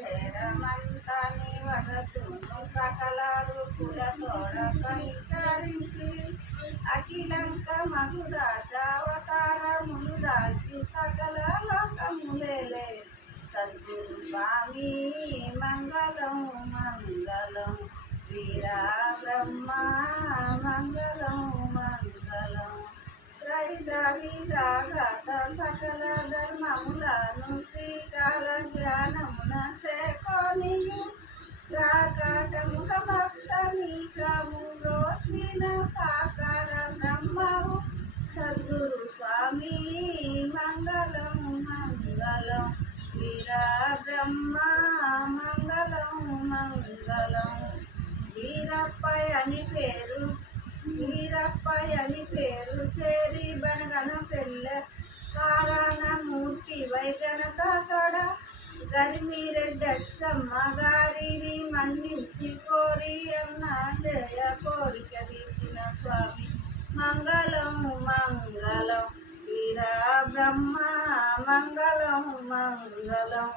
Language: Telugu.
చేరమంతని వరసును సకల రూపుల తోడ సంచరించి అఖిలంక మగుదాశావతారములు దాల్చి సకల లోకములేలే సద్గురు స్వామి మంగళం మంగళం వీరా బ్రహ్మ మంగళం మంగళం త్రైద విధాగత సకల ధర్మములను శ్రీకాల జ్ఞానమున సేకోనియు ప్రాకాటముఖ భక్త నీకము రోసిన సాకార బ్రహ్మవు సద్గురు స్వామి మంగళం మంగళం వీరా బ్రహ్మ మంగళం మంగళం వీరప్పయని పేరు చేరి బనగన పెళ్ళ కారణమూర్తి వైగనత తొడ గరిమిరెడ్డచ్చమ్మ గారిని మన్నించి కోరి అన్న జయ కోరిక తీర్చిన స్వామి మంగళం మంగళం వీరా బ్రహ్మ మంగళం మంగళం